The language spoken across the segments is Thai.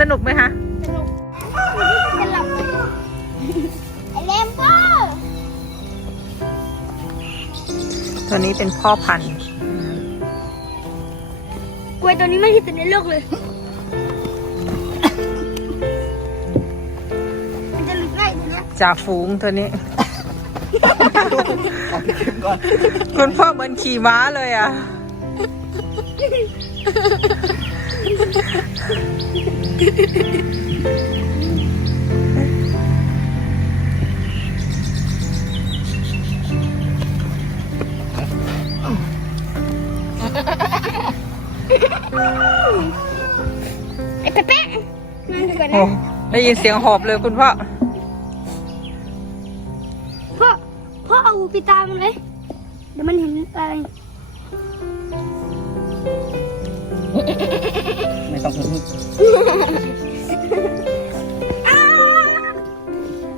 สนุกไหมคะ สนุกจะหลับเลยไอเลมก็ตัวนี้เป็นพ่อพันธุ์กล้วยตัวนี้ไม่ที่สุดในโลกเลย มันจะหลุดง่ายตัวเนี้ยจ่าฝูงตัวนี้เอาพี่เข้มก่อนคุณพ่อเหมือนขี่ม้าเลยอะ ไอ้เป๊ะเป๊ะนั่นดูก่อนโอ้นะได้ยินเสียงหอบเลยคุณพ่อ พ่อพ่อเอาหูปิดตามันเลยเดี๋ยวมันเห็นอะไร ไม่ต้องพึ่งอ้าว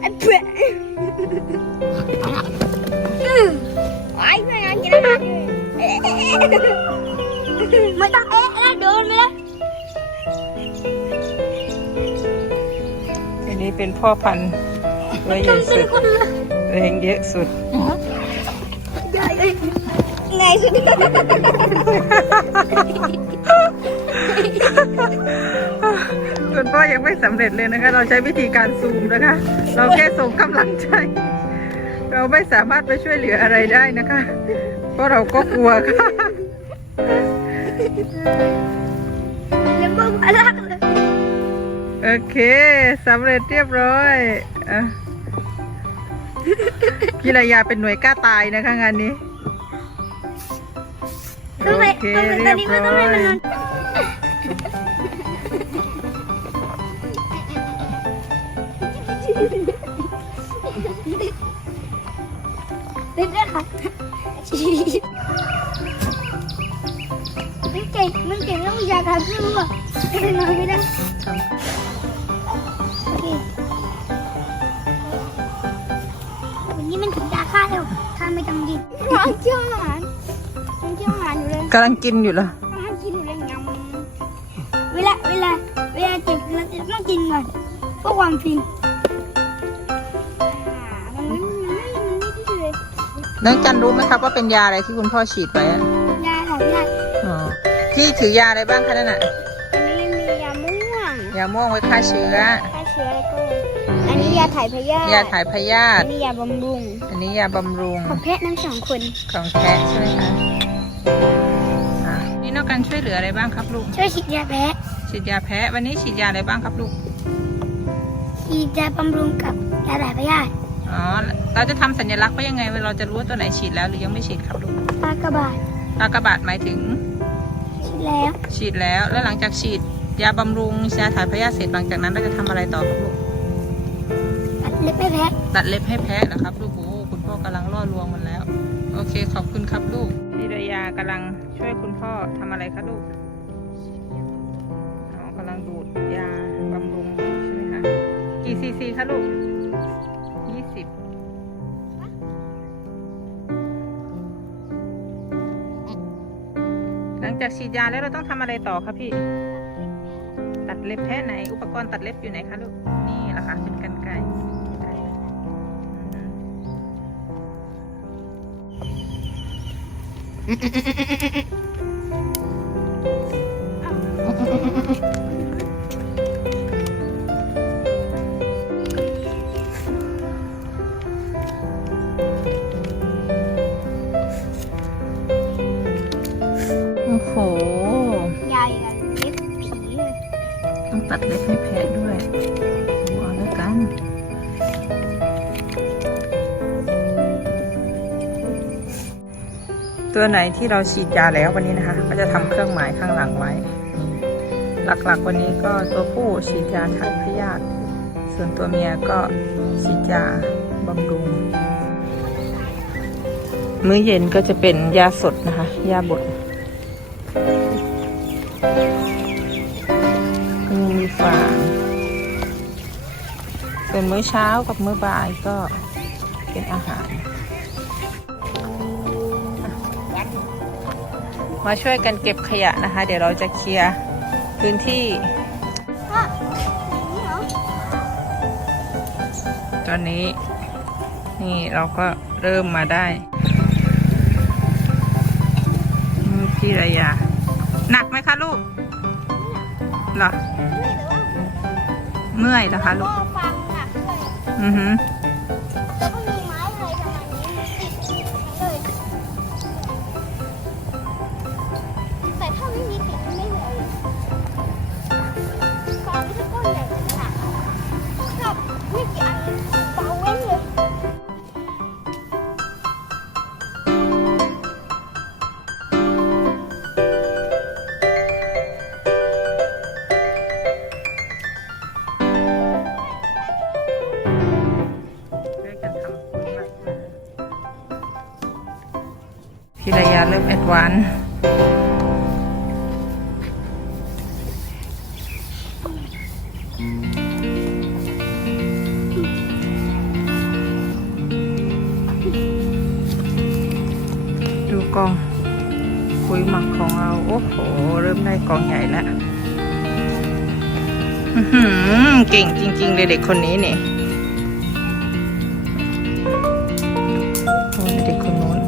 ไอ้เป๊ะอืมไอ้เพื่อนงานกินอาหารอยู่เอ๊ะไม่ต้องเอ๊ะนะโดนไปแล้วอันนี้เป็นพ่อพันธุ์ตัวใหญ่ทำเป็สุนดคนละแรงเยอะสุดใหญ่เลย ไงสุดคุณพ่อยังไม่สำเร็จเลยนะคะ เราใช้วิธีการซูมนะคะ เราแค่ส่งกำลังใจ เราไม่สามารถไปช่วยเหลืออะไรได้นะคะ เพราะเราก็กลัวค่ะยังบ้าบ้าลักเลยโอเคสำเร็จเรียบร้อยอะพี่ระยาเป็นหน่วยกล้าตายนะคะงานนี้ โอต้องไปเคต้องไปตเรีอนยบนี้ก็ร้ต้องอให้มันยนอนเล่นได้ค่ะมันเก่งมันเก่งแล้วมันอยากทำเรื่องว่ะให้มันนอนไม่ได้โอเควันนี้มันถึงยาฆ่าแล้วฆ่าไม่จำดิวางเชี่ยวอาหารมัน เชี่ยวอาหารอยู่เลยกำลังกินอยู่เหรอห้ามกินอยู่เลยงำเวลาเวลาเวลาเจ็บเราจะต้องกินก่อนเพื่อความฟินอ่ามันไม่มันไม่มันไม่ดีเลยน้องจันรู้ไหมครับว่าเป็นยาอะไรที่คุณพ่อฉีดไปอะยาถ่ายไม่ได้อ๋อพี่ถือยาอะไรบ้างคะนั่นน่ะอันนี้มียาม่วงยาม่วงไว้ฆ่าเชื้อฆ่าเชื้อแล้วก็อันนี้ยาถ่ายพยาธิยาถ่ายพยาอัธินนี้ยาบำรุง อันนี้ยาบำรุงของแพทย์ทั้งสองคนของแพะใช่ไหมคะ อะนี่นอกการช่วยเหลืออะไรบ้างครับลูก ช่วยฉีดยาแพ้ฉีดยาแพะวันนี้ฉีดยาอะไรบ้างครับลูก ฉีดยาบำรุงกับยาถ่ายพยาธิอ๋อ เราจะทำสัญลักษณ์ไว้ยังไงว่าเราจะรู้ว่าตัวไหนฉีดแล้วหรือยังไม่ฉีดครับลูกปากกระบาดกากบาดหมายถึงฉีดแล้วฉีดแล้ว แล้วหลังจากฉีดยาบำรุงยาถ่ายพยาธิเสร็จหลังจากนั้นเราจะทำอะไรต่อครับลูก ตัดเล็บไม่แพ้ ตัดเล็บให้แพะนะครับ ลูกโอ้คุณพ่อกำลังล่อลวงมันแล้ว โอเคขอบคุณครับลูกพี่ระยากำลังช่วยคุณพ่อทำอะไรคะลูกอ๋อกำลังดูดยาบำรุงใช่ไหมคะ กี่ซีซีคะลูกยี่สิบหลังจากฉีดยาแล้วเราต้องทำอะไรต่อคะพี่ ตัดเล็บแพะไหน อุปกรณ์ตัดเล็บอยู่ไหนคะลูก โอ้โห ยาอย่างเล็บผีเลย ต้องตัดเล็บให้แพะด้วยเอาแล้วกัน ตัวไหนที่เราฉีดยาแล้ววันนี้นะคะ ก็จะทำเครื่องหมายข้างหลังไว้ หลักๆวันนี้ก็ตัวผู้ฉีดยาถ่ายพยาธิส่วนตัวเมียก็ฉีดยาบำรุง มื้อเย็นก็จะเป็นยาสดนะคะยาบดก็ยังมีฝางส่วนมื้อเช้ากับมื้อบ่ายก็เป็นอาหาร มาช่วยกันเก็บขยะนะคะ เดี๋ยวเราจะเคลียร์พื้นที่พ่ออย่างนี้เหรอตอนนี้ นี่เราก็เริ่มมาได้อืมพี่ระยา หนักไหมคะลูกเหรอนี่หรือว่าเมื่อยเหรอคะลูก็กฟังหนักเลยอือหื เบาเว้นเลยช่วยกันทำคุณมากพี่ระยาเริ่มแอดวานซ์ ดูกองปุ๋ยหมักของเรา โอ้โห เริ่มได้กองใหญ่แล้วเก่งจริง ๆ เลยเด็กคนนี้เนี่ยเด็กคนนู้น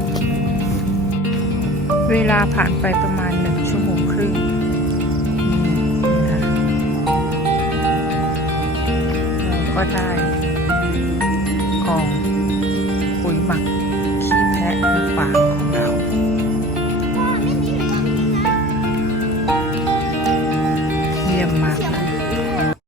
เวลาผ่านไปประมาณหนึ่งชั่วโมงครึ่งก็ได้กองปุ๋ยหมักขี้แพะฝาง